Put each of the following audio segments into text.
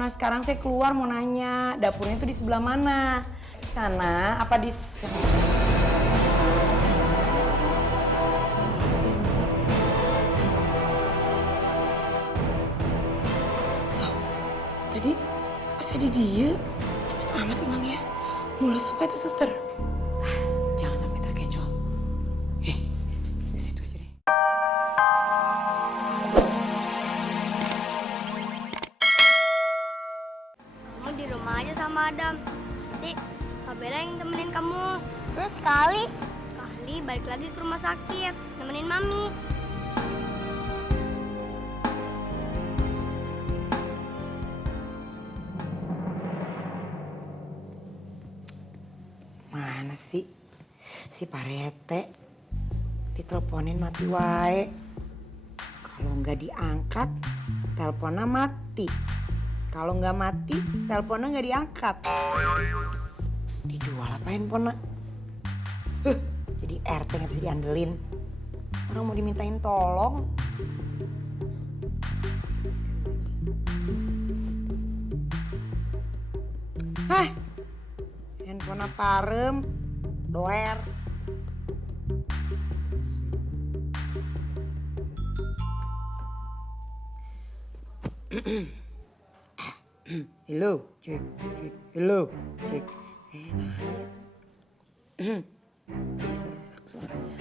Nah sekarang saya keluar mau nanya, dapurnya itu di sebelah mana? Sana apa di... Tadi pas di dia, cepet amat hilangnya. Mulai sampai itu suster. Jangan sampai terkecoh. Di situ aja deh. Kamu di rumah aja sama Adam. Nanti Kak Bella yang temenin kamu. Terus sekali balik lagi ke rumah sakit, temenin Mami. Mana sih si Pak Rete? Diteleponin mati wae. Kalau nggak diangkat, teleponnya mati. Kalau nggak mati, teleponnya nggak diangkat. Dijual apa handphonenya? Jadi RT nggak bisa diandelin. Orang mau dimintain tolong. Hah? Handphone parem, doer. Hello, cek. Hello, cek. Nahit. Bisa enak suaranya.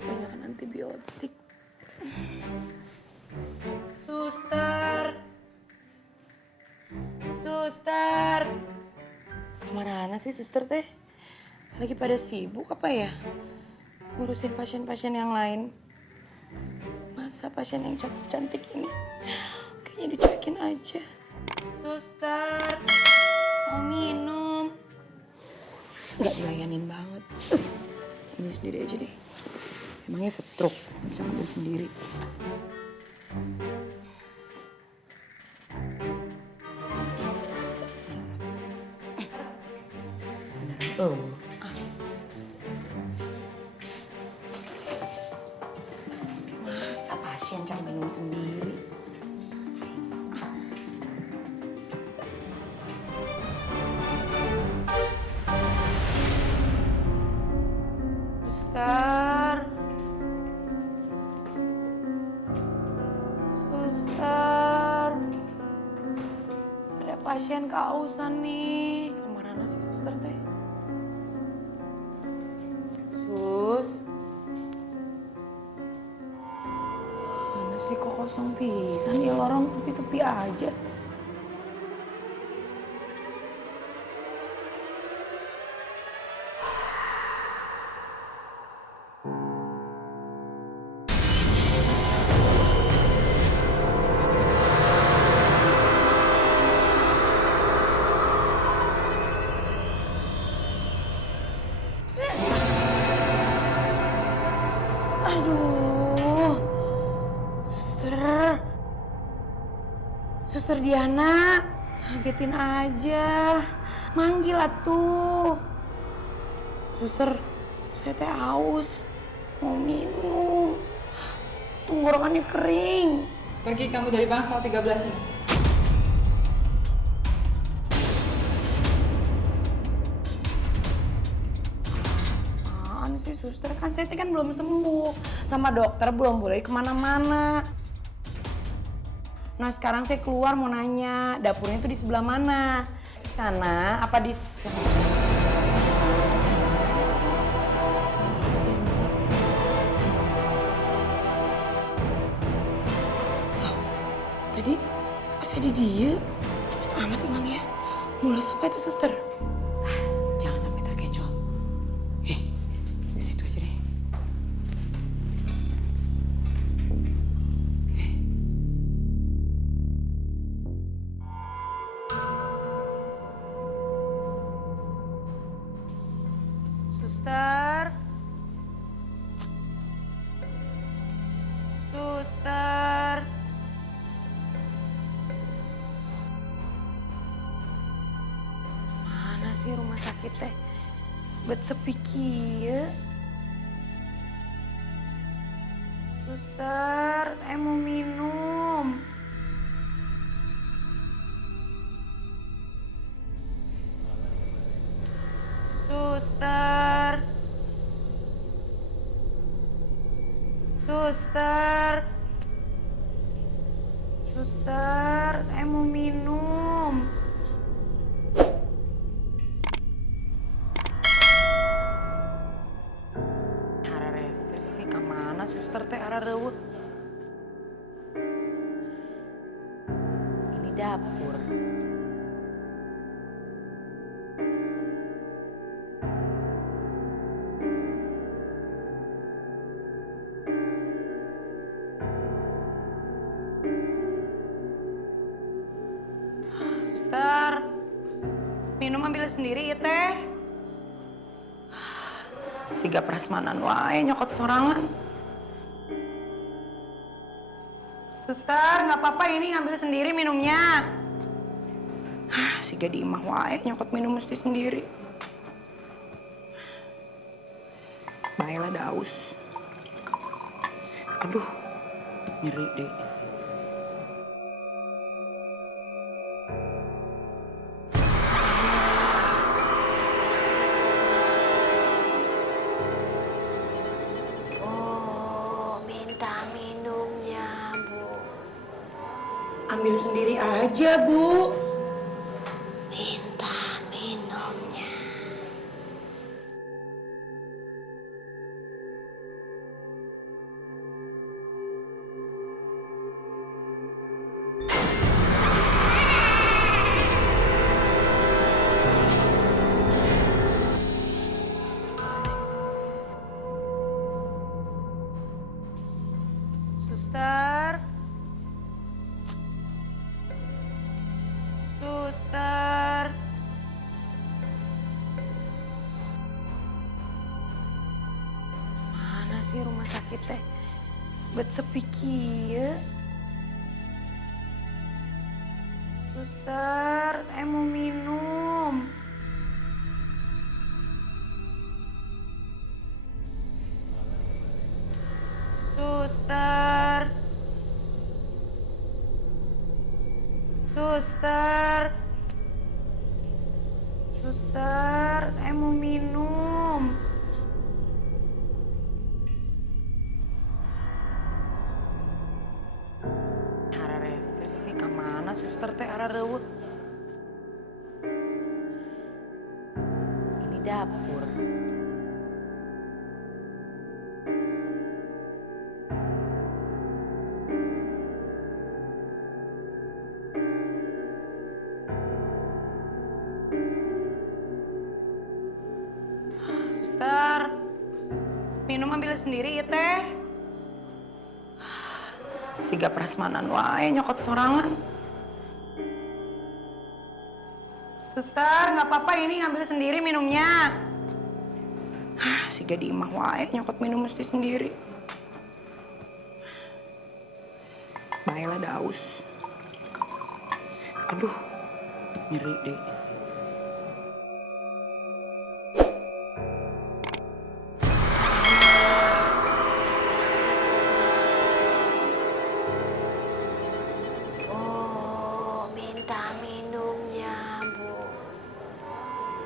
Banyakan antibiotik. Suster. Suster. Kemana sih suster teh? Lagi pada sibuk apa ya? Ngurusin pasien-pasien yang lain. Masa pasien yang cantik-cantik ini kayaknya dicuekin aja. Suster, mau minum. Nggak dilayanin banget. Ini sendiri aja deh. Emangnya stroke, bisa ngambil sendiri. Oh. Masa pasien cari minum sendiri? Suster. Suster. Ada pasien kehausan nih. Kemana sih suster teh? Sus. Mana sih kok kosong pisan ya, lorong sepi-sepi aja. Aduh, suster, suster Diana, ngagetin aja, manggil atuh. Suster, saya teh haus, mau minum, tenggorokannya kering. Pergi kamu dari bangsal 13 ini. Apaan sih suster, kan saya teh kan belum sembuh, sama dokter belum boleh kemana-mana. Nah sekarang saya keluar mau nanya, dapurnya itu di sebelah mana? Sana apa di... Tadi pas di dia, cepet amat hilangnya. Mulai sampai itu suster. Jangan sampai terkecoh. Di situ aja deh. Suster. Suster. Mana sih rumah sakit teh? Bet sepi kieu. Suster, saya mau minum. Suster. Suster, saya mau minum. Hara rese sih kemana suster teh hara rewut? Ini dapur. Suster, minum ambil sendiri ya teh. Siga prasmanan wae nyokot sorangan. Suster, nggak apa-apa ini ngambil sendiri minumnya. Siga di imah wae nyokot minum mesti sendiri. Baiklah daus. Aduh, nyeri deh. Ambil sendiri aja, Bu. Minta minumnya. Suster. Suster. Mana sih rumah sakit teh? Bet sepi kieu. Suster, saya mau minum. Suster. Suster. Suster, saya mau minum. Hara rese sih kemana suster teh hara rewut? Ini dapur. Suster, minum ambil sendiri ya teh. Siga prasmanan wae nyokot sorangan. Suster, nggak apa-apa ini ngambil sendiri minumnya. Siga di imah wae nyokot minum mesti sendiri. Baiklah daus. Aduh, nyeri deh.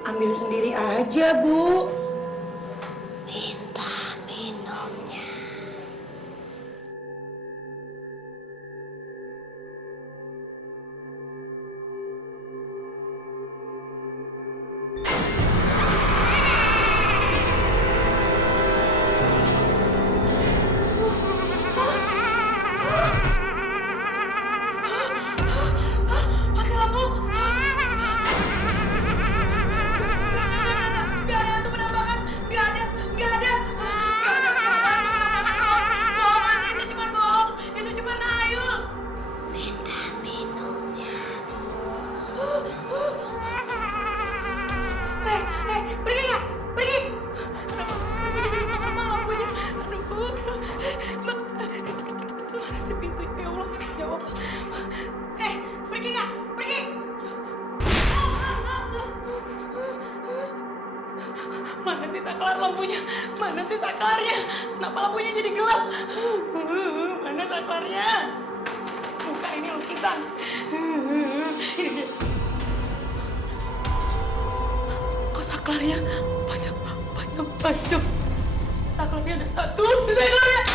Ambil sendiri aja, Bu. Minta minumnya. Mati lampu. Gak ada hantu penampakan. Gak ada. Gak ada. Gak ada penampakan. Bohong, itu cuma bohong. Itu cuma Nayul. Minta minumnya. Pergi nggak? Pergi. Kenapa lampunya? Aduh. Mana sih pintunya? Ya Allah, masih jawab. Pergi nggak? Pergi. Mana sih saklar lampunya? Mana sih saklarnya? Kenapa lampunya jadi gelap? Mana saklarnya? Bukan, ini lukisan. Ini dia. Kok saklarnya panjang. Saklarnya ada satu. Saklarnya.